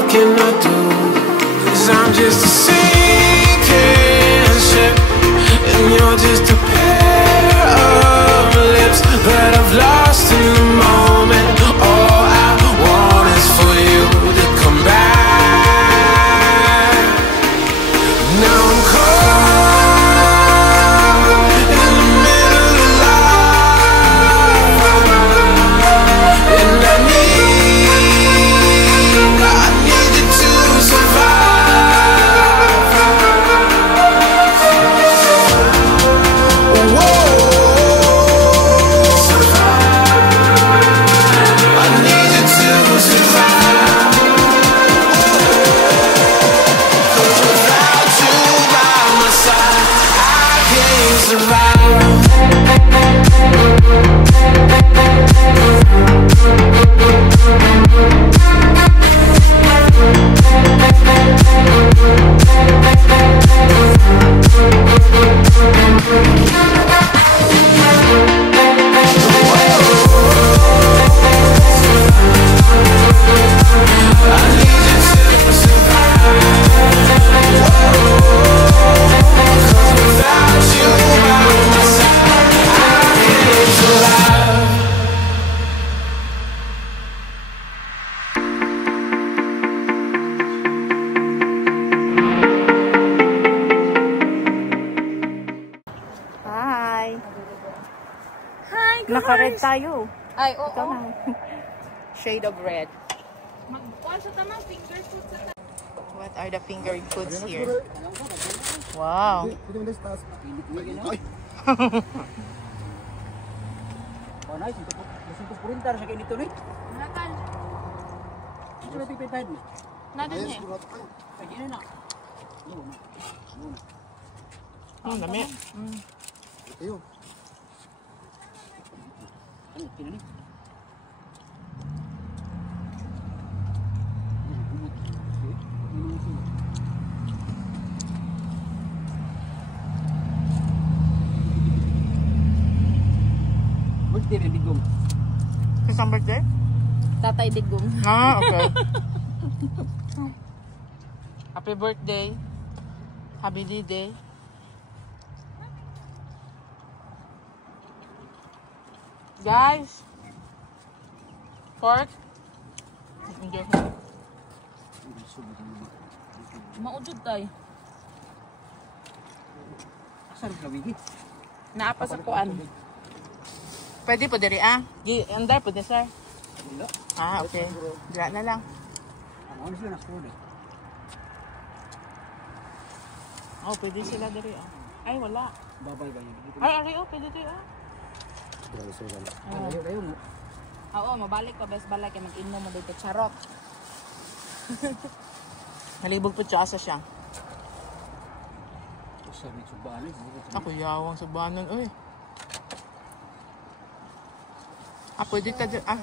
what can I do? 'Cause I'm just a sinking ship, and you're just a pair of lips that I've lost in the moment. All I want is for you to come back. Now I'm caught in the middle of life, and I need you to survive. Whoa, I need you to survive. 'Cause without you by my side, I can't survive. Naka-red tayo. Ay, oo. Ito na. Shade of red. What are the finger foods here? Wow. Oh, dami. Birthday rin Digong. Isang birthday? Tatay Digong. Ah, okay. Happy birthday. Happy D-Day. Guys. Pork. Enjoy. Maudod tayo. Asal ka wigi. Naapa sa kuan. Pwede po diri ah. Andar po sir. Ah, okay. Dira na lang. Ano sila na school eh. Oh, pwede sila diri ah. Ay, wala. Babay ba yun? Ay, oh, pwede diri ah. Ayaw mo. Oo, mabalik pa. Best balay kaya mag-inom mo dito. Charot. Nalibog po siya siya. Sabi sa balik. Ako yawang sa banan, oy. Ah, pwede ta dyan. Ah,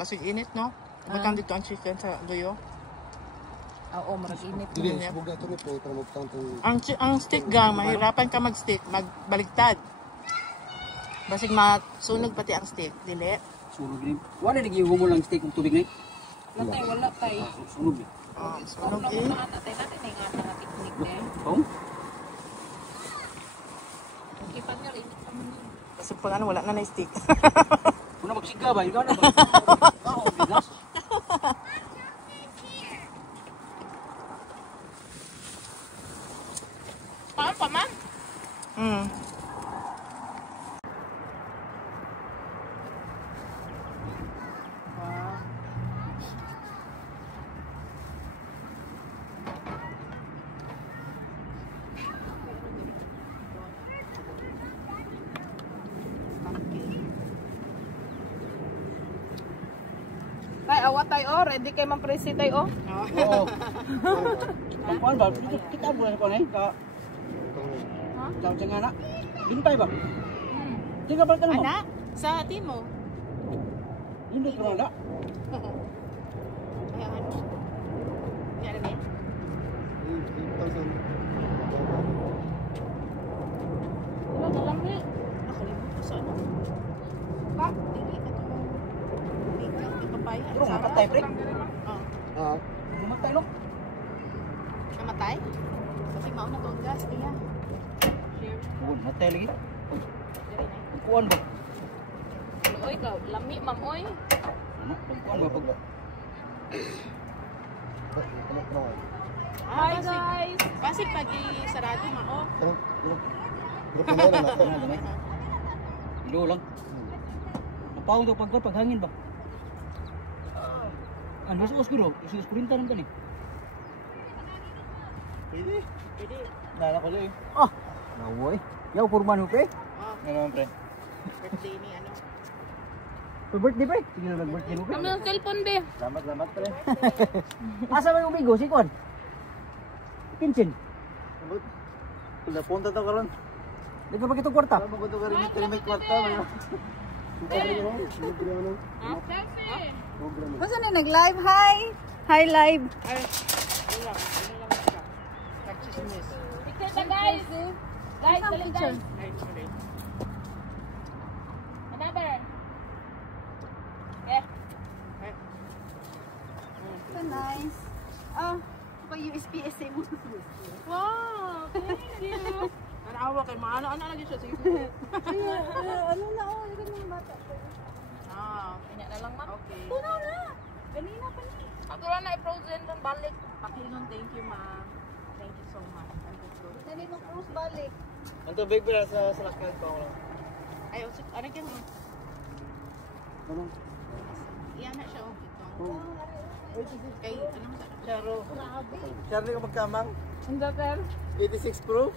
basig init, no? Butang dito ang chicken sa luyo. Oo, marag-init. Ang stick gang, mahirapan ka mag-stick, magbaliktad. Basig masunog pati ang stick, dili? Sunog din. Wala nag-iwo mo lang steak ng tubig na Latay, wala tayo. Sunog eh. Sunog eh. Natin na yung mga teknik na yan. Oh? Ipan nyo rin. Kasi pag ano, wala na na-stick. Kung magsiga ba? Ikaw na ba? Oo, bigas. Paan pa man? Tay, awat tayo, ready kay man-presi tayo. Oo. Ang kuhan ba? Kita mo na kuhan eh. Ka nga na. Bintay ba? Hindi ka balik ka naman. Anak, sa timo. Hindi ka na. Ayan. Yan na. Wala ka lang eh. Nakalimut ko sa ano. Ba? Dili ka ito. Papaya. Pero matay pre. Oo. tayo. Namatay? Kasi mauna to ang gas niya. Kuan, natay lagi. Kuan ba? Oy, ka, lami, ma'am, oy. Ano? Kuan ba pag Hi, guys. Pasig pag i-sarado mao. Ilo lang. Napawang to paghangin ba? Ano sa oscuro? Sa oscurinta naman ni. Pwede. Pwede. Nala ko lang. Ah, nawoy. Yaw purman mo pre. Oh, Ano pre? birthday ni ano. Birthday pre. Sige na birthday mo pre. Ano yung cellphone, be? Salamat pre. Asa man umigo si kon? Kinchin. Wala punta to karon. Di ka ba kitong kwarta? Ano ba to karon ni may kwarta ba? Selfie. Basta na nag-live? Hi! Hi, live! Ay, wala siya. Nagchismis. Picture na, guys. Guys, dali, guys. Ay, sorry. Another. Eh. So nice. Oh, pa USPSA mo. Wow, thank you. Nanawa kay maano lagi siya sige. Ano na, oh, yun yung bata. Ah, Kanya na lang, ma'am. okay. Tunaw na! Ganina pa niya. Ako lang na i-frozen doon, balik. Pakilong, thank you, ma. Thank you so much. Dali mo cruise balik. Ang tubig pala sa salakyan pa ako. Ay, usik, ano ka mo? Ano? Iyan na siya, itong. Kay, anong sa? Charo. Charlie ka magkamang? Ang dater. 86 Pro?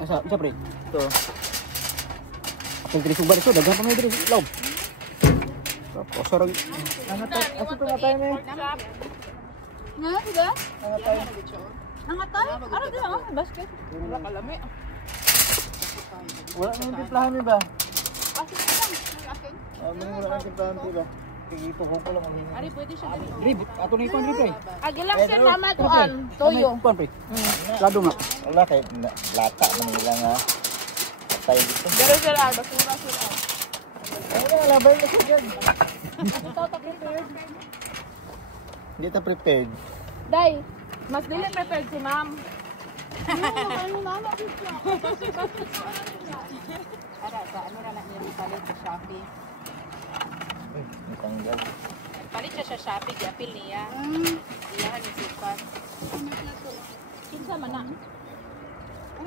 Asa pre? Ito. Kung diri subar ito, daghan pa may diri law. Tapos sarang Ako pa matay mo. Nga, diba? Iyan na lagi siya. Nangatay? Ano din ako? Basket? Wala kalami. Wala nang timplahan niyo ba? Basket na lang. May akin. Ano wala nang timplahan niyo ba? Ito ko lang ang hingin. Ari, pwede siya dali. diri ato ni kon diri pre. Agi lang sir, mama, tuan. Toyo. Kon pre. Lado nga. Wala kay lata man nila nga. Tayo dito. Pero sir, basura sir. Wala ba yung sakyan? Ito, prepared. Hindi ta prepared. Day, mas dili prepared si ma'am. Ano mama? Ara, sa ano na lang niya palit sa Shopee. Natanggal. Palit siya sa Shopee, di-appeal niya. Iyahan yung sipat. Kinsa man na.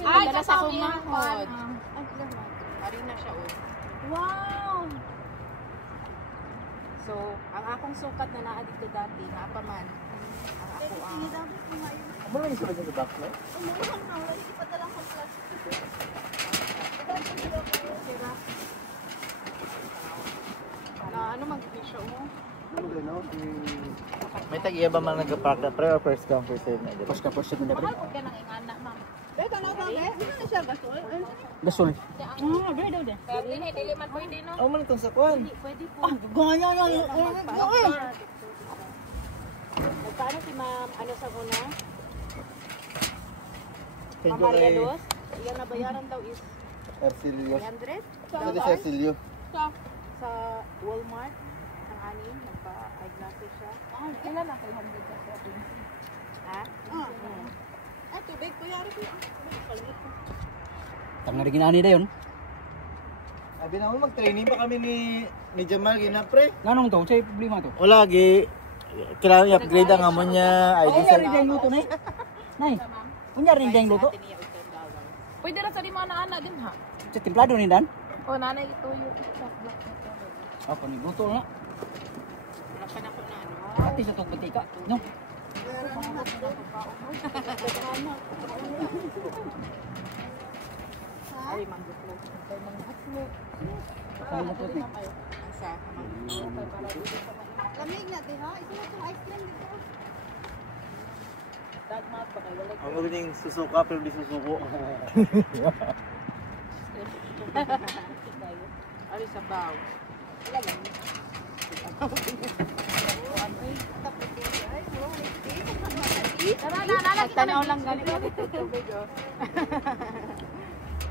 Ay, dala sa kataw niya. kumahod. Ay, lahat. Ari na siya, oh. Wow. So, ang akong sukat na naa dito dati, naapaman. Ang ako ang... Ano lang isa ba sa box no? Umulang na. Wala hindi pa talang kong plastic. Na ano magiging siya, oh? May tag-iya ba man nag-park na pre or first come first serve na dito? Pas ka first na pre. Mahal ko ka ng ingana, ma'am. Teka na lang eh. Ano na siya gasol? Gasol. Kaya dili man pwede, no? Oh, man itong sakwan. Pwede po. Ganyan yan. Nagpaano si ma'am, ano sa una? Medyo Ma'am Maria kay Dos? Yung nabayaran daw is Ercilio. 300? Ano si Ercilio? Sa Walmart. Ang anin, nagpa-eyeglasses siya. Ilan na 300 sa shopping? Ha? Ay, tubig ko yari ko. Tang na ginani dayon. Abi na mag-training pa kami ni Jamal gina pre. Nganong to? Say problema to. Wala gi kailangan i-upgrade ang amon niya ID Ay, sa rin diyang luto nay. Nay. Kunya rin diyang luto. Atin niya $10. Pwede ra sa di mga anak din, ha? Sa templado ni Dan. O, nanay, ito yung chocolate. Ako ni luto na. Wala pa na ako na ano. Ati sa tong batika. No. Ay, manggutlo. Sa luto ni. Sa Lamig na, di ha? Ito na itong ice cream dito. ang magaling susuka pero di susuko. Ari sa baw. Tara na, nanay, kita Tanaw lang galing ako dito tubig, oh.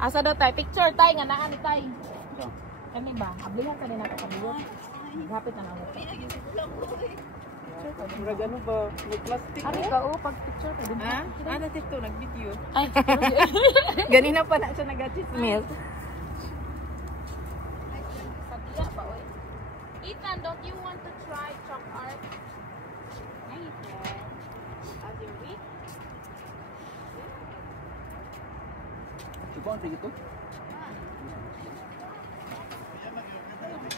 Asa daw tayo? Picture tayo nga naan tayo. Kani ba? Ablihan ka din ako kami. Hapit na ako. Picture ka. Mura gano'n ba? Mag-plastic Ari ka, oh, pag-picture ka din. Ha? Ano dito? Nag-video. Ay, Ganina pa na siya nag-chismis. Sabiya ba, oy? Ethan, don't you want to try chalk art? Hi, Ethan. How's your week? Coba ang tingin ito.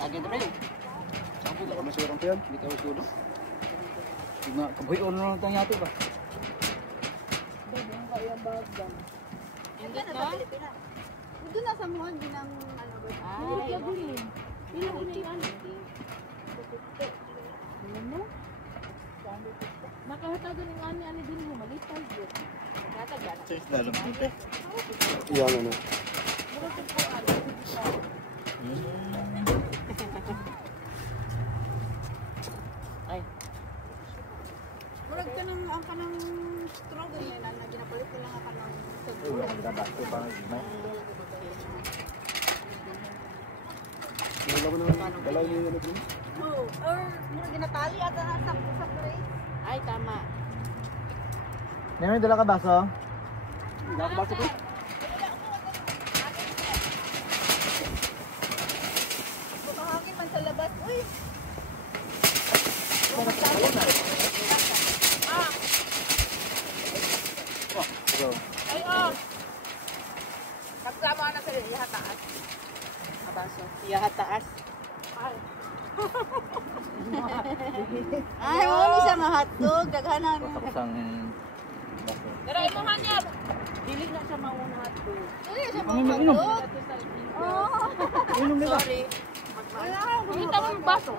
Agad rin. Sabi ko, masurang pa yan. Hindi ka usulo. Kabuhin na lang itong yate ba? Hindi na? Doon na sa muhan din ang ano ba? Ay, okay. Ilang ini ano? Ano? Nakahatagan ng ani din mo, malitay yun. Nakatagan. Cheers na lang. Iyan ano. Ay. Murag ka ng ang kanang straw ganyan na ginapalit ko lang ang kanang Wala mo na wala mo yung ano dun. or murag ginatali ata na sa place. Ay, tama. Meron dala ka baso? Hindi ako basta ko. Mahangin man sa labas. Uy! Ay, oh. Nagsama na sila. Iyaha taas. Abaso. Iyaha taas. Ay. Ay, mo ni sa mahatog, daghanan. Isang baso. Daray mo hanyap. Dili na siya mauna to. Uy, sa mahatog. Sorry. Wala Kita mo yung baso.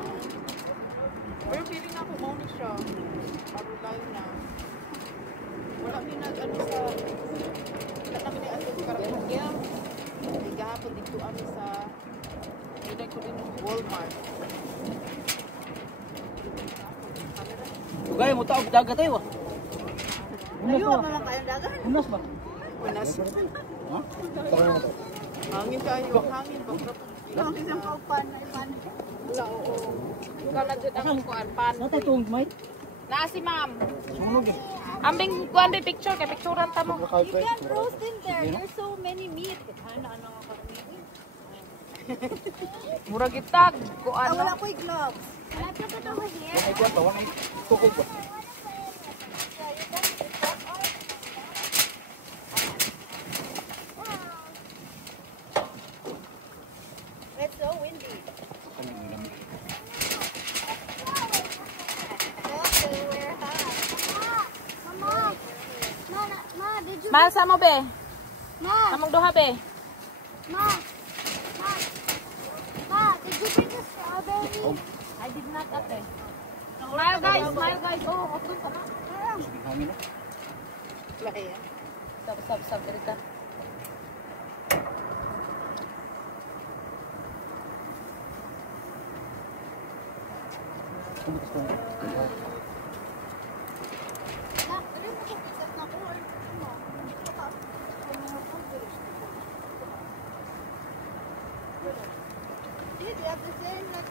Pero feeling ako mauna siya. Parulay na. Wala din ano sa... Wala namin na ato sa Karapagya. Ay gahapon dito kami sa... Pinag ko din Walmart. Tugay mo taog dagat tayo. Ayun, naman kayong dagan. Unas ba? Unas. Ha? Hangin kayo. Hangin. Ang isang kaupan na ipan. Wala, oo. Ikaw na dyan ang kuan. Pan. Natay tuong may. Naa si ma'am. Sunog eh. Ambing kuan di picture. Kaya picturean ta mo. You can roast in there. There's so many meat. Ano ang karni? Mura gitag. Kuan. Wala ko'y gloves. Ay kuwan ba? Ay tukog ba? It's so windy. Ma, sa mo be? Ma, Among duha be? ma, did you bring the strawberry? I did not ate. Smile guys, smile guys. Oh, otun ka na. Hangin na. Lahiya. Stop, Erika. Kumitas ko. They have the same like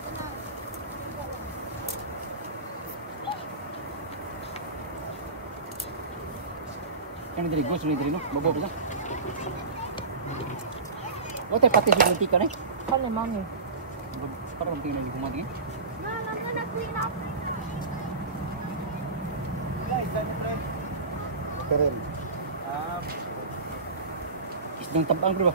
Kan diri go suli diri no. Bobo bisa. O tay pati sa tika na. Ano, mami? Para lang tingnan ni kumadi. Keren. Isdang tabang bro.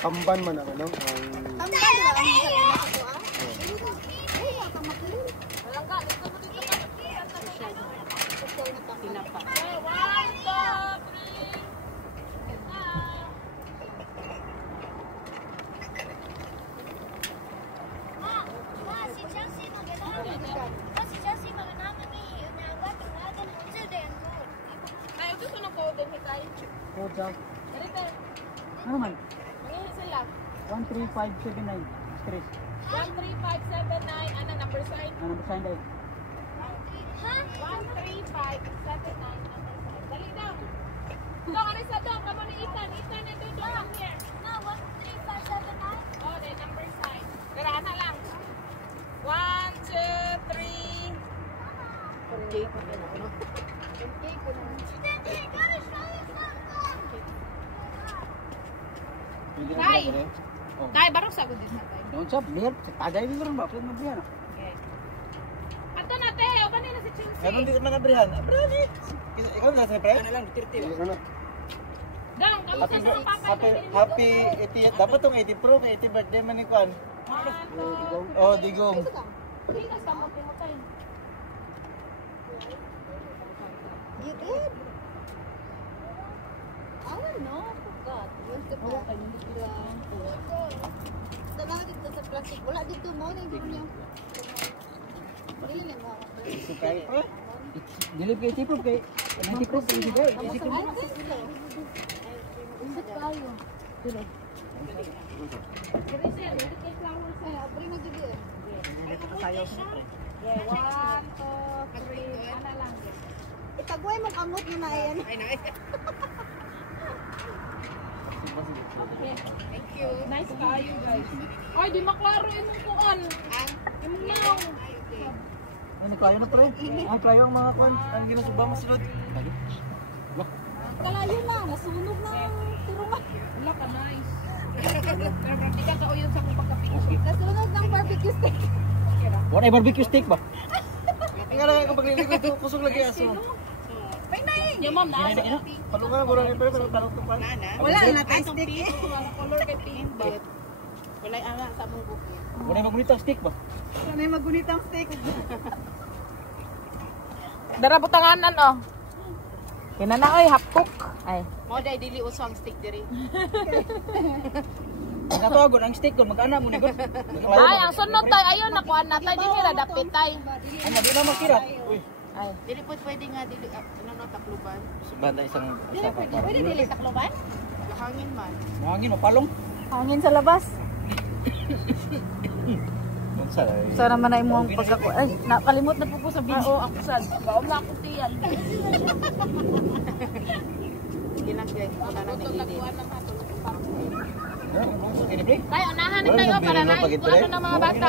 Kamban man ako nang ang Tinapa. Ay, ito sunod ko din hikay. Koda. Erika, Ano man? mangihi sila. 13579 stress. Yan 13579. Ano number sign? Ano ba sign dahil? 13579 number sign. Dali daw. Dong, ano sa dong? Come on, Ethan. Ethan and Dodo, come here. No, 13579. Oh, the number sign. Tara, ana lang. 1, 2, 3. Cake na ano, no? Cake ko na. Tay! Tay, barang sagot din na tayo. Doon siya, beer. Tagay mo rin ba? Pwede mo biyan. Okay. Ato na, te. O, kanina si Chelsea. Meron dito mga brihan. Brani! Ikaw na sa pre? Ano lang, Dong, kamusta sa mga papa? Happy 80th. Dapat tong 80 Pro, 80 birthday man ni Kwan. Oh, digong. Hindi ka sa mga pinutay. You did? I don't know. I forgot. Where's the Sa mga dito sa plastic. Wala dito mo. Nandito niyo. Dili mo. Surprise pa? Dili kay Tiprop kay. Hindi Tiprop kay Tiprop. Ay, dito. Usap tayo. Christian, hindi kay flowers. Ay, abri na dito. Yeah, 1, 2, 3. Ano lang. Itagway mo kamot mo na yan. Thank you. Nice kayo, guys. Ay, di maklaro yung kuan. Yung now. Ano kayo na pre? Ang kayo ang mga Kwan. Ang ginasuba mo silod. Kalayo na. Nasunog na. Turungan. Wala ka, nice. Pero hindi ka kauyon sa kong pagkapicture. Nasunog ng barbecue steak. What ay barbecue steak ba? Tingnan lang ako paglilikod ko. Kusog lagi aso. Yung mom na. Palungan ko rin pero tarot ko pa. Wala na tayo steak. Wala color kay pink. Wala ana sa mong bukid. What ay magunitang steak ba? Ano yung magunitang steak? Dara butanganan, oh. Kinana, oy, half cook. Ay. Mo dai dili uso ang stick diri. Nagatawagon ang steak kon mag-ana mo ni kon. Ay, ang sunod tay, ayun, nakuha na tay. Dili na dapit tay. Ano di na makira? Uy. Ay. Dili po pwede nga dili ano no takluban. Banda isang Pwede dili takloban? Lahangin man. Mahangin mapalong. Hangin sa labas. Unsa? Sana man na imo ang pagkako. Ay, nakalimot na po ko sa video. Oo, ang kusad. Baom na ako tiyan. Sige lang guys, wala na nilili. Ini pre. Tay, unahan na tayo para na ano ng mga bata.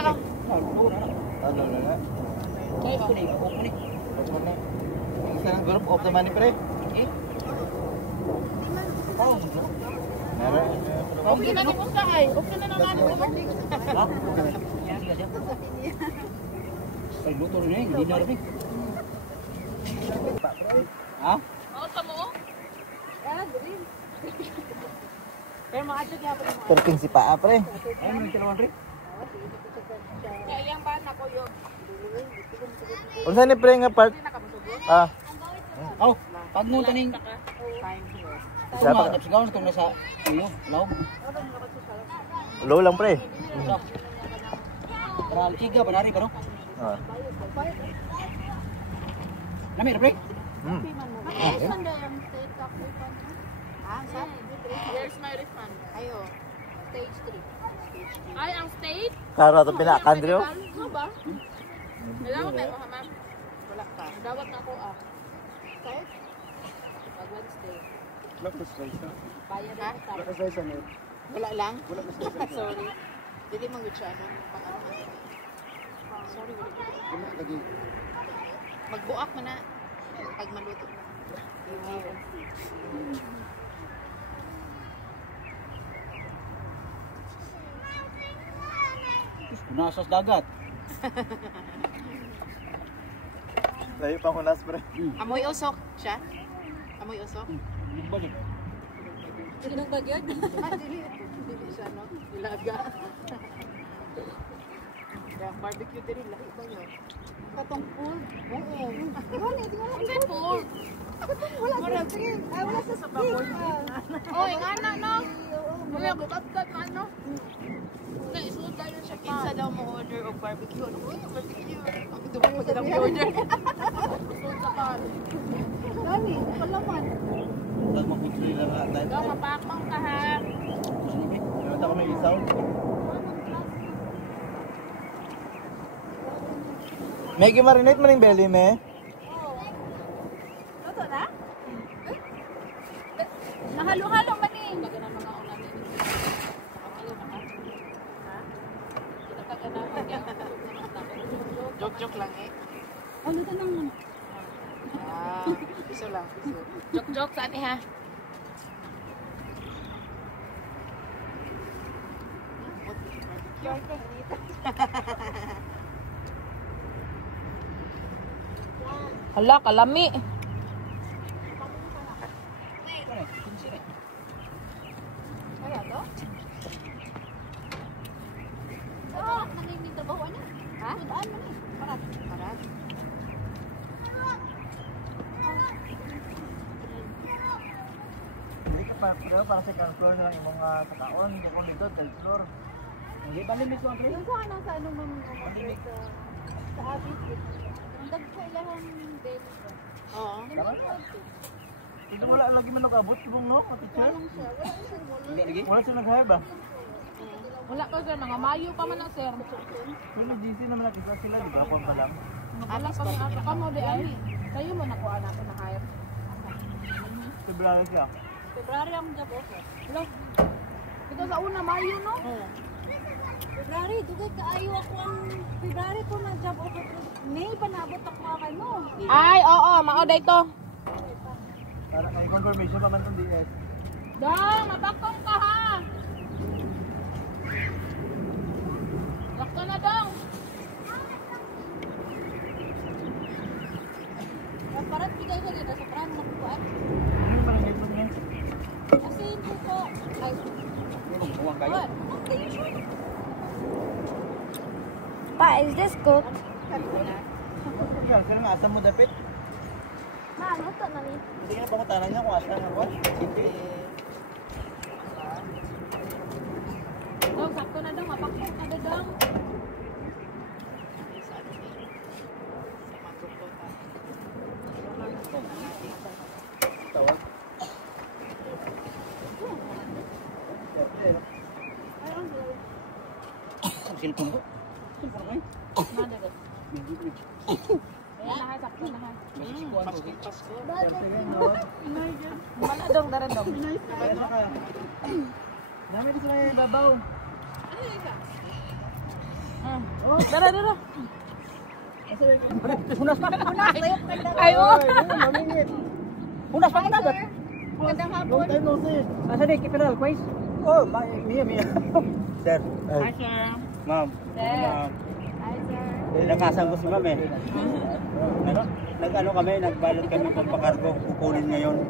Ano na? Okay, kuning, kuning. Isa ng group of the money pre. Oh. Meron. Okay na ni Musta ay. Okay na naman. Ha? Sige siya. Ay, luto rin eh, hindi na rin. Ha? Oo, sa mo. Pero mga adyo gyapon mo. Perking si Paa pre. Ay, may kalawan rin. Kaya yang ba na ko yo. Unsa ni pre nga part? Ah, Oh, pag mo taning isa pa. tapos gawin itong nasa iyo, law. Low lang pre. Sa. Para iga banari ba no? Ah. Nami pre. Where's my refund? Ayo. Stage 3. Ay, ang state? Kara to pinakan diri. Ano ba? Alam mo tayo, ma'am. Wala ka. Dawat na ako ah. Start? Pag Wednesday. Bayad na tayo. Wala lang? Wala ka sorry. Dili man gud siya ano. Pag ano man. Sorry, wala lagi. Magbuak man na. Pag maluto na. Nasas dagat. Layo pa hunas pre. Amoy usok siya? Amoy usok? Balik. Sinong bagyod? Dili siya no? Ilaga. Kaya barbecue diri lahi ba yun? Katong pool. Oo. Kasi full. Wala sa steak. Ay, wala sa steak. Oy, nga na, no? Wala, gubat-gat na, no? Hindi, isuod tayo siya pa. Kinsa daw mo order og barbecue? Ano ba yung barbecue? Ang duwa mo silang order. Isuod sa pan. Dami, palaman. Tag magputri lang lahat. Ikaw, mapakmang ka, ha? Meron ako may isaw. May gimarinate man yung belly, me. Luto na? Nahalo-halo man eh. Joke-joke lang eh. Oh, luto lang man. Piso lang, piso. Joke-joke saan ha? Hala, kalami. Kaya to? Ah, nangingin trabaho niya. Ha? Tudaan man eh. Parat. Parat. Hindi ka pero para sa ground floor na lang yung mga kataon. Hindi ako dito, third floor. Hindi pa limit ko ang place. Yung sa ano sa anong mga sa abit. Ang dagkailangan din. Oo. Hindi wala lagi man nag-abot subong no, teacher. Walang siya. Wala siya. Hindi lagi. Wala siya nag-hire ba? Wala ka sir, mga mayo pa man na sir. Pero GC naman nakita sila, di ba? Kung pa lang. Wala kami ata ka mo di ay. Kayo mo nakuha natin na hire. February siya. February ang job offer. Hello. Ito sa una Mayo no? February, dugay kaayo ako ang February ko na job offer. May panabot ako kay mo. Ay, oo, mao dayto. Para may confirmation pa man itong DS. Dang, mabakong ka ha. Lakto na dong. Parat bigay ko dito sa prang nakuhaan. Ano yung parang nito niya? Kasi hindi ko ay Buwang kayo? okay, sure. Pa, is this cooked? Kaya, sila nga, asa mo dapit? Ma, ano to na ni? Hindi ka na pangutanan niya kung asa nga ko. Hindi. Dong, sakto na dong, mabakong ka dong. Tawa. Silpon ko? Silpon ko eh? Ayan na ha, sakto na ha. Pasko. Wala dong, dara dong. Dami dito na yung babaw. Dara, dara. Hunas pa! Ay, oh. Hunas pa ka dagat! Magandang hapon. Long time no see. Asa di, kipiral, quiz? Oh, Mia. Sir. Hi, sir. Ma'am. Sir. Hi, sir. Nakasanggo si ma'am eh. Nag-ano kami, nagbalot kami ng pakargo, kukunin ngayon.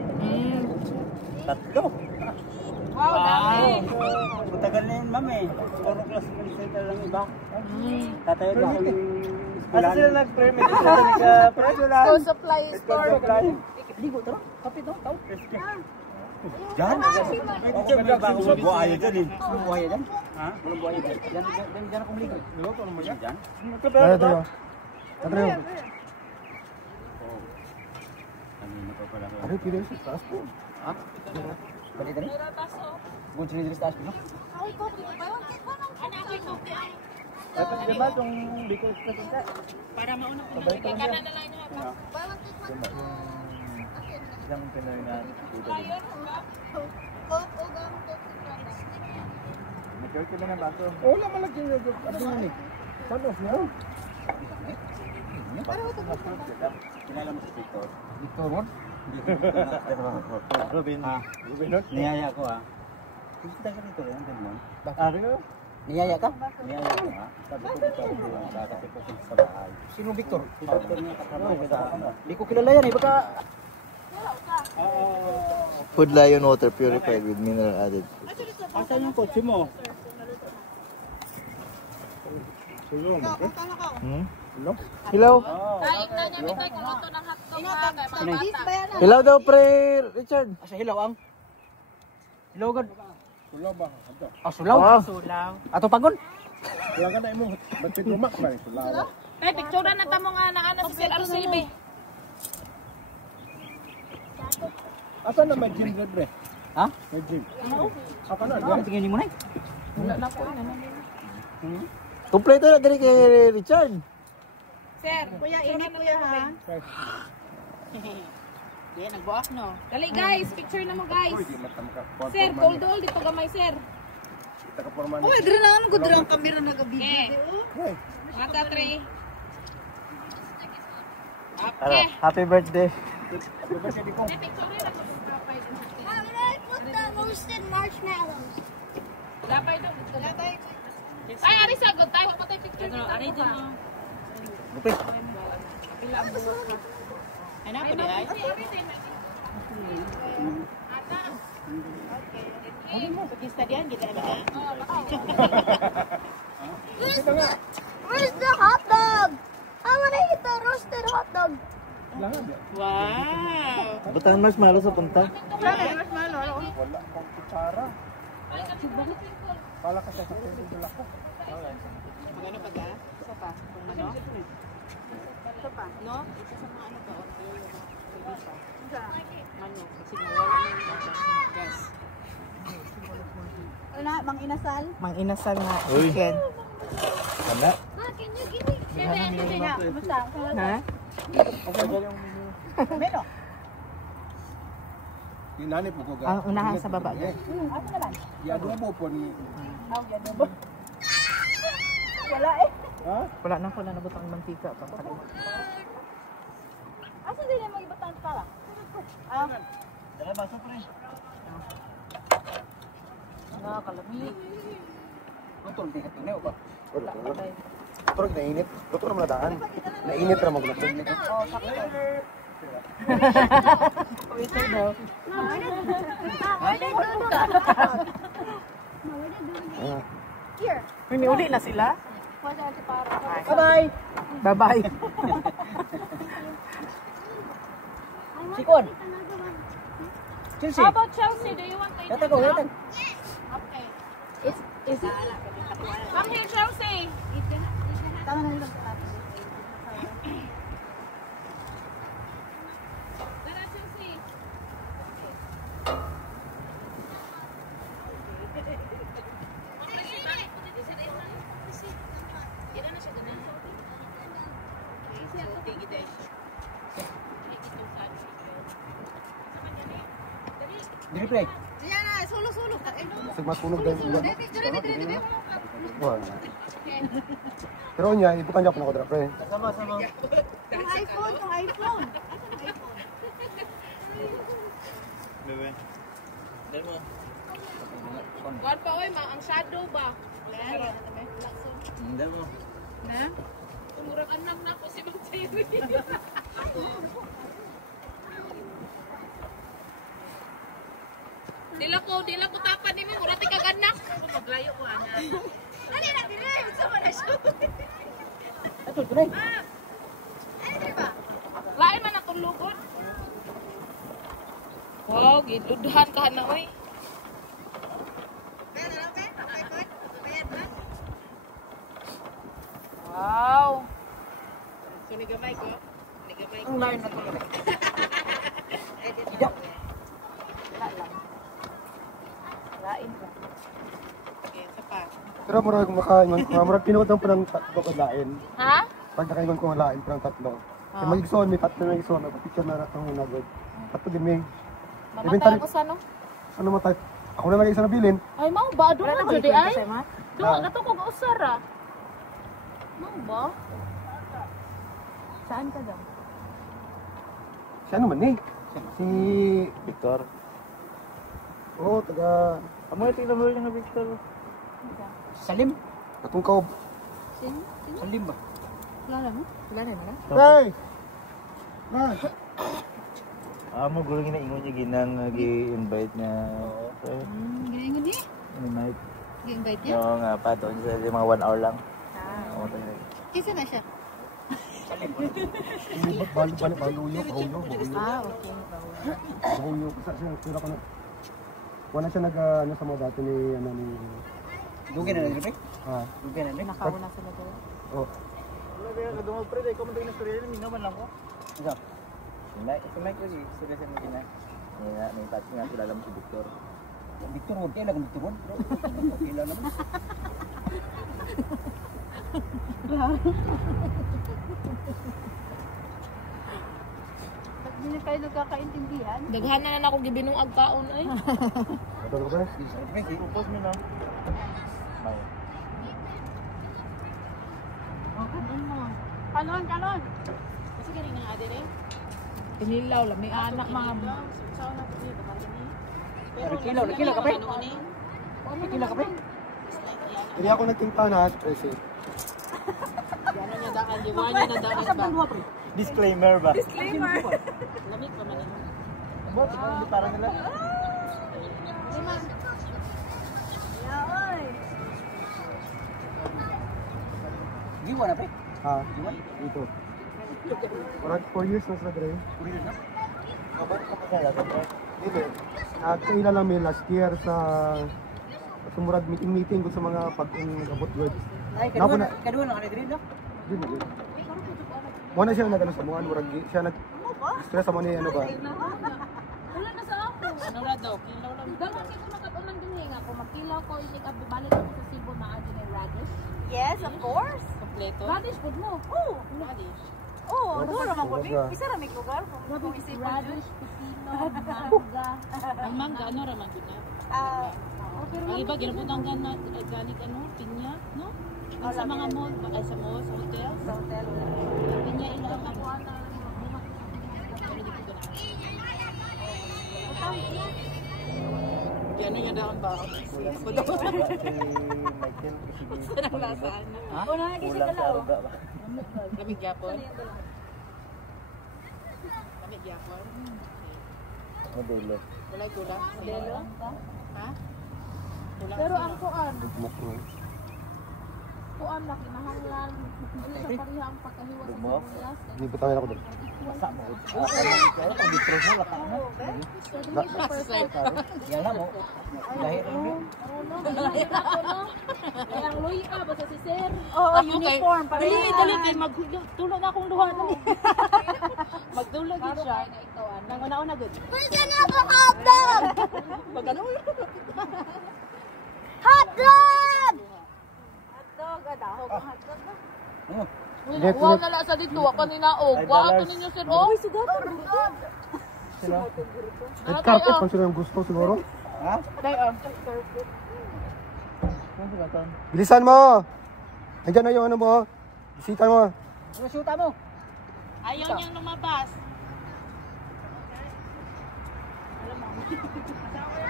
Tatlo. Wow, dami. Matagal na yun ma'am eh. Siguro class minister lang iba. Tatayo na ako ng Asa sila nag-permit ito sa nagka-permit? School supply store. Ligo to? Kapit to? Tao? Diyan? Pwede siya may bagong buhaya dyan eh. Walang buhaya dyan? Ha? Walang buhaya dyan? Diyan akong ligo. Ligo ko naman yan? Diyan? Ano ito yun? Ano yun? Kanina pa pala. Ano yung pinag sa taas po? Ha? Balik ka rin? Buwan siya nila sa taas mo? Ay, ko dito ba? Ano ko ito? Dapat diba itong bikos na ito? Para mauna ko. Sabay ka lang yan. na lang niya. Isang Pinoy na dito. Nag-work ka ba ng baso? Oo naman lagyan nyo. Ano yan eh? Panos niya? Kinala mo si Victor? Victor Ron? Robin. Ruben Ron? Niyaya ko ah. Gusto ka rito yan, ganun. Ano? Niyaya ka? Niyaya ko ah. Sabi ko dito ako kakati ko sa bahay. Sino Victor? Si Victor niya katrabaho sa Hindi ko kilala yan eh. Baka... Food Lion water purified with mineral added. Asan yung kotse mo? Hello? Kain na niya, Mitoy, kung luto ng hotdog ha. Kay mga bata. Hello daw, pre Richard. Asa hilaw ang? Hilaw agad. Sulaw ba? Ah, sulaw? Sulaw. Ato pagon? Wala ka na mo. Ba't tumak ba? Sulaw. Ay, picture na tamo nga na ano si Sir RCB. Asan na may gym bre? Ha? May gym. Ako na. Ano tingin mo na eh? Wala na po. Kompleto na dali kay Richard. Sir, Kuya, init kuya ha. Di, nagbuak no. dali guys, picture na mo guys. Sir, gold dito gamay sir. Uy, dira na ko dira ang camera nagabigay. Okay. Mata 3. Ano? Okay. Happy birthday. Picture na ako. I'm gonna put the roasted marshmallows. Lapay daw. Ay, ari sagot tayo. Patay picture. Ari din. Gupit. Ano pa di ay? Pagkista diyan, kita na ba? Where's the hot dog? I wanna eat the roasted hot dog. Wow! Butang marshmallow sa punta. Marshmallow. Wala akong kutsara. Pala ka sa table ako. Magano pa ga? Isa pa. Ano? Isa pa. No? Isa sa mga ano pa. Manok. Kasi nawala na yung gas. Wala, mang inasal. Mang inasal nga. Uy. Chicken. Ano? Ma, can you give me? Basta. Ha? Meno. Inanip mo ko ga. Ang unahan sa baba. Ano naman? Yadubo po ni. Wala eh. Ha? Wala na butang mantika pa. Asa din yung mag-ibatan pala? Ah, Dala baso pre. Kalami. Utol di katinaw ba? Wala. Pero nainit. Doktor naman daan. Nainit ra mo gulap. Waiter daw. Here. May uli na sila? Bye-bye. Bye-bye. Sikon. Chelsea. How about Chelsea? Do you want to eat? Yata ko, yata. Okay. Is it? Come here, Chelsea. Tama na lang. Tara, Chelsea. Dili pre. Diyan na, sulo-sulo. Sig masunog din ulan. Dire. Wala. Pero nya, ibukan niya ko na ko dra pre. Yung iPhone, yung iPhone. Kuwan pa, oy, ang shadow ba? Hindi mo. Na? Tumurang anak na ako si Mang Jerry. Dila ko tapan ni mo, murati kag anak. Maglayo ko ana. Ano na, dire? Gusto mo na siya. Ato pre. Ano ba? Lain man akong lugod. Wow, gidudahan ka na oy. Wow. So ni gamay ko. Ang lain na to. Lain ka. Okay, isa pa. Pero murag makaingon ko, murag pinuot pa ng tatlo kadain. Ha? Pag nakaingon ko lain pa ng tatlo. Kaya mag-igsoon, may tatlo na igsoon, mag-picture na natang hinagod. Tatlo din may. Mamatay ako sa no? Ano mo tayo? Ako na lagi isa nabilin. Ay, mau ba? Doon na jud ay. Ma? Doon na to ko gausara. Mau ba? Saan ka daw? Siya naman eh. Si... Victor. Oo, taga... Amo ito yung number ng Victor. Salim. Atong kaob. Salim ba? Wala mo? Wala na na? Hey! Na! Amo gulo ginaingon niya ginang gi-invite niya. Ginaingon niya? Invite. Gi-invite niya? Yung pa doon sa mga 1 hour lang. Oo, tayo. Kisa na siya? Balik baluyo, bahuyo, bahuyo. Okay. Bahuyo. Kasi sila ko na... Wala siya nag... ano sa mga dati ni... ano ni... Dugin na rin, Ha? dugin na rin. Nakauna sila doon. Oo. Wala ba yung kadungog pre, dahil ko man tayo na storya rin, naman lang ko. Isa. Like ko si Sir Sen Gina. May touch nga kilala mo si Victor. Victor Wood, kailan kung Victor Wood? Kailan naman. Hindi na kayo nagkakaintindihan. Daghan na ako gibinong agkaon ay. Ito ko ba? Propose mo lang. May. Kanon, kanon. Kasi galing nga din eh. Pinilaw lang, may anak mga. Saan na pili ba kami? Kilaw ka pa. Kilaw ka pa. Hindi ako nagtinta na, kasi. Gano'n niya daan, di ba niya na daan ba? Disclaimer ba? Disclaimer. Lamig pa man ito. Ba, hindi parang nila. Yeah, oy. Giwa na pa. Ha? Ito. Parang 4 years na sila, Dre. Hindi. Nagkaila lang may last year sa sumurad meeting ko sa mga pag-abot words. Ay, Napo na. kadua lang ani diri no. Yun na yun. Muna siya nag-ano sa mga, murag siya nag-stress sa mga ni ano ba? Wala na sa ako. Ano na daw? Kilaw lang. Dapat kito makatunan din nga ako. Magkilaw ko, inig abibalik ako sa Cebu na adi na radish. Yes, of course. Kompleto. Radish food mo. Oh, Radish. oh, ano naman po? Sobra. Isa ra may lugar kung isipin nyo. Radish, pipino, mangga. Ang mangga, ano raman doon na? Oh, Ang iba, ginaputang organic, ano, pinya, no? Ang sa mga mall, ay sa mall, sa hotel. Sa hotel. Pinya ilang ano. Pero di ko ganaan. Gano'n yan daw ang bao. Ako daw. Michael, kasi Saan ang lasaan na? Una lagi sa kulang sa dalaw. aruga ba? Lamig yapon. Lamig yapon. Modelo. Walay gula. Modelo? Ha? Kulang Pero sila. ang kuan na kinahanglan. Hindi sa pareha ang pagkahiwa sa Dumo? sibuyas. Hindi pa tayo ako doon. Masa mo. Kaya pang distro mo laka na. Yan na mo. Dahil rin. Kaya ang luhi ka ba sa si sir? Oo, uniform. Dali, dali. Kaya magtulog na akong luha na. Magdulog yun siya. Nang una-una good. Pwede na ako hotdog! Magano? Hotdog! Hotdog, adahog ang hotdog na. Wow na lang sa dito. Waka ni naog. Wa ato ninyo sir. Oh, Red carpet kung sino yung gusto siguro. Ha? Bilisan mo! Nandiyan na yung ano mo. Bisita mo. Ano shoota mo? Ayaw niyang lumabas.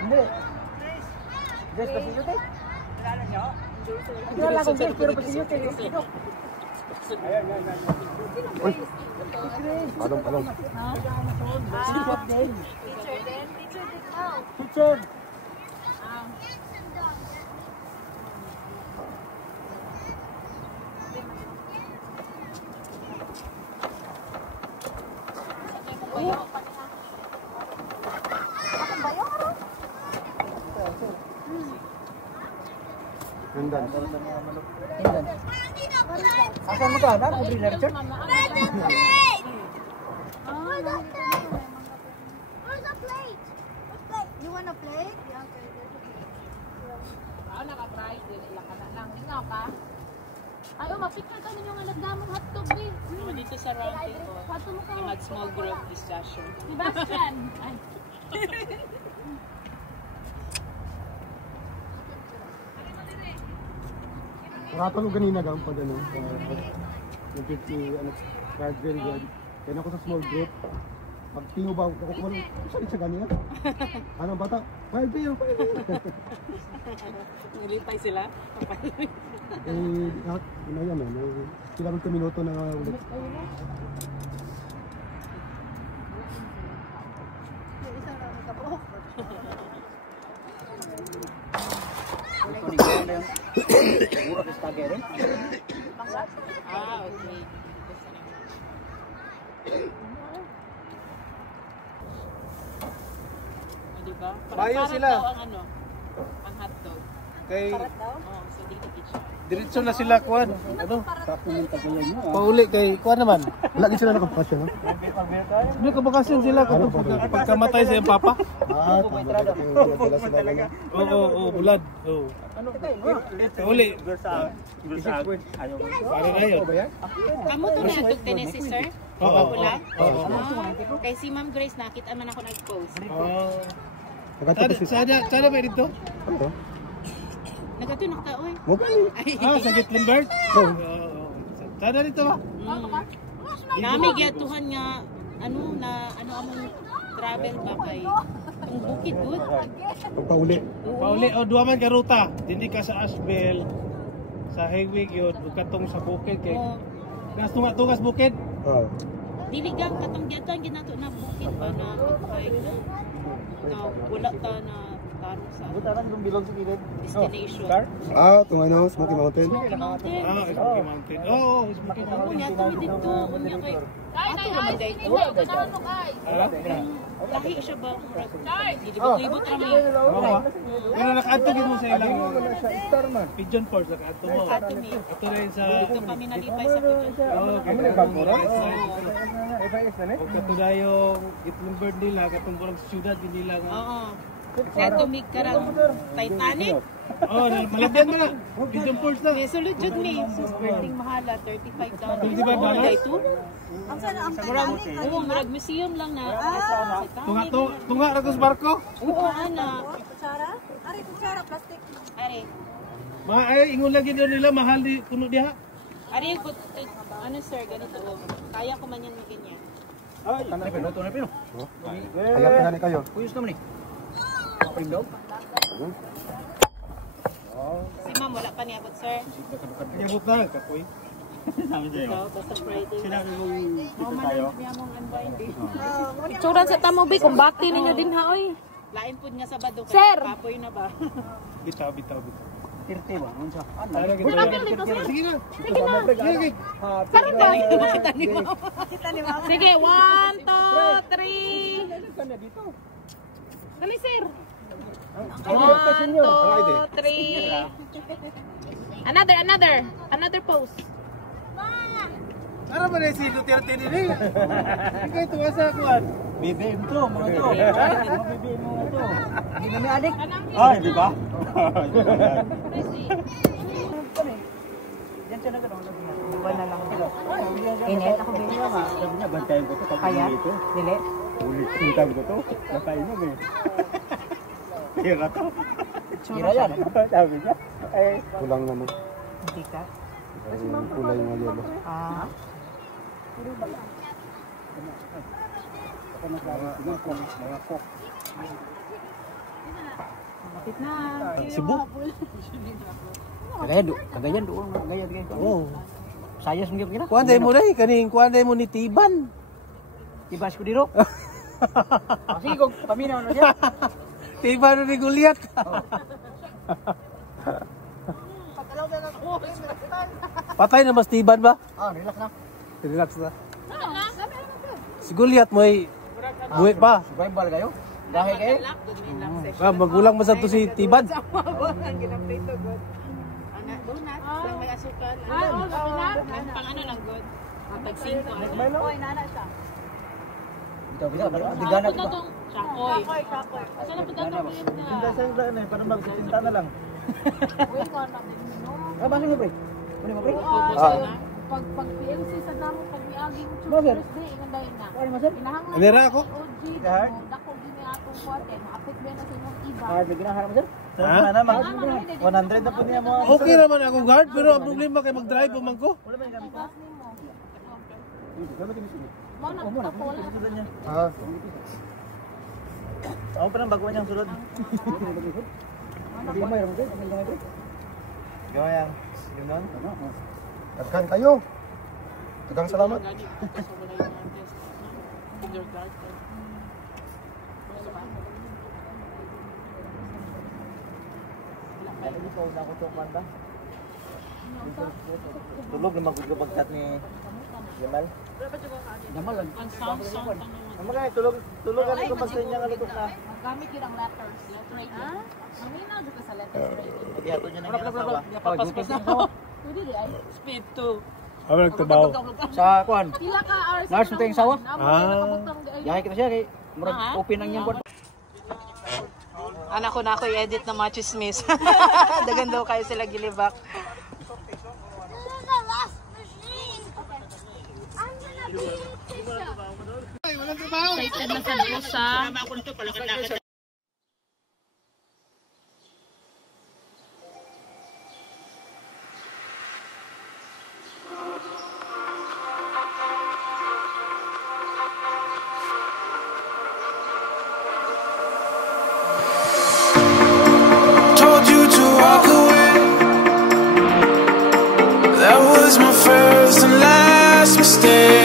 Hindi. Just kasi yun eh. Kilala ko guys, pero kasi yun eh. Palong. Teacher din. Teacher din now. Teacher. Nandan. Tingnan. Asan mo ka? Ano? Libre lecture? You want a plate? Yeah, okay. Ako naka-try din. Ila ka na lang. Ikaw ka? Ayaw, mapicture ka ninyo nga nagdamong hotdog din. Dito sa round table. Pato mo ka. Imag small group discussion. Sebastian. Ay. Ratalo ganina gang pag ano. Nag-50 ano. Very good. Kaya ako sa small group. Pagtingo ba ako kung saan sa ganyan? Ano bata? 5 yun. Nilipay sila. Yan na. Kailangan ka minuto na ulit. Isa na nagkabuhok. Mura ka stagger eh. Ah, okay. Diba? Bayo sila. Ang ano, ang hotdog. Kay Oh, so dito kitchen. diretso na sila kuan. Ano? ah. Pauli kay kuan naman. Wala din sila nakapasya, no? Ano kabakasyon sila kung pagkamatay sa iyang papa? Wala sila lang. Oo, bulad. Oo. Pauli. Ayaw. Para na yun. Kamu to na tugtene si sir? Wala? Oo. Kay si Ma'am Grace, nakita man ako nag-post. Sana ba dito? Ano? Nagatunak ka, oy. Mobile. Sa Gitlenberg? Sana dito ba? Nami giyatuhan nga, ano among travel ba kay itong bukid good? Pagpauli. Pauli, o duwa man ka ruta. Hindi ka sa Ashbel, sa highway yun, o katong sa bukid. Kay tungas bukid. Oo. Dili gang katong giyatan ginato na bukid ba na pag na wala ta na tarong sa Butaran yung bilog sa gilid. destination. Itong ano, Smoky Mountain. Smoky Mountain. Smoky Mountain. Oo, Smoky Oo, Mountain. nga kami dito. Unya kay ato naman day. Lahi siya ba? Libot-libot kami. Pero nakaantog mo sa ilang Pigeon Force, nakaantog mo. Ato mi. Ito rin sa... Dito kami nalipay sa Pigeon. Oo, o katudayong Gitlenberg nila, katong burang syudad, hindi lang... Oo. Sa tumig karang Titanic. Oo, malabyan mo na. Pigeon Force na. May sulod jud mi. Sus, birthing mahala, $35. $35? Ito? Oo, murag museum lang na. Tunga na to sa barko? Oo, ana. Kutsara? Ari, kutsara, plastic. Ari. Mga ay, ingon lagi doon nila, mahal di kuno diha. Ari, ano sir, ganito. Kaya ko man yan na ganyan. Ay, pino. Kaya pinani kayo. Kuyos naman eh. Kapag Si ma'am, wala pa niabot sir. Kayabot na, kapoy. Ikaw, basta Friday. sinabi mong dito tayo. Itsuran sa tamobi, kung bakti ninyo din ha, oy. Lain po nga Sabado. Sir! Kapoy na ba? Bitaw. 30 ba? Unsa? Sige na. Sige na. Sige. Karon ka. Makita ni ma'am. Sige, 1, 2, 3. Dali, sir. 1, 2, 3. Another pose. Ara man si Duterte ni. Ikaw tuwa sa kuan. BBM to, mga to. Mga BBM mga to. Hindi na may adik. Ay, di ba? Yan siya na gano'n. Iba na lang. Init ako ba yun? Sabi niya, bantayan ko to. Kaya? Dili? Ulit sintag ko to. Nakain mo eh. Hira to. Hira yan. Sabi niya. Kulang ano. Hindi ka? Kulay nga yelo. Mga kok. Kapit na. Cebu. Kagayan doon. Kagayan. Oo. Sayas mo gina. Kuan day mo dai kaning kuan day mo ni Tiban. Ibas ko diro. Sige kog paminaw na siya. Tiban ni Goliath. Patay na mas Tiban ba? Relax na. Relax na. Si Goliath mo ay buhay pa. Survival kayo? Dahil kayo? Magulang mo sa to si Tiban. Donut, lang may asukal. Pang ano lang good. Pag 5 ano. Oy, nana siya. Bitaw. Digana ko. Chakoy. Saan na punta ng pilit na? Sa para magsinta na lang. Uy, ko na din. Bakit mo pre? Ano mo pre? Pag PLC sa namo pag miaging Mother. Thursday ingon dayon na. Ano mo sir? Inahangon. Alira ako. OG, Kahit? dako gini atong kuwate, maapit ba na sa imong iba. May ginahanap mo sir? Ha? Sana mag 100 na po niya mo. Okay naman ako guard pero ang problema kay mag-drive pa man ko. Wala ba yung gamit? Gas nimo. Mo na ako wala. Ako pa nang baguhan niyang sulod. Hindi mo yung Gawang. Yun nun? Daghan kayo. Daghang salamat. Hindi ko na ako tuman ba? Tulog na magkakapagkat ni Jamal. Jamal lang. Ang sound naman. Ang mga tulog ano ko pag sa inyo nga lutok na. Gamit yun ang letters. Mamina jud ka sa letters. Pati ato niya nang asawa. Papaspas na ako. Pwede di ay. Speed 2. Habang nagtrabaho. Sa kuan. Pila ka hours. Nars mo tayong sawa? Yahay Yahay kita siya kay murag open ang niyang kuan. Anak ko na ako i-edit na mga chismis. Dagan daw kayo sila gilibak. This is the last machine. I'm gonna be Excited na sad ko sa Told you to walk away. That was my first and last mistake.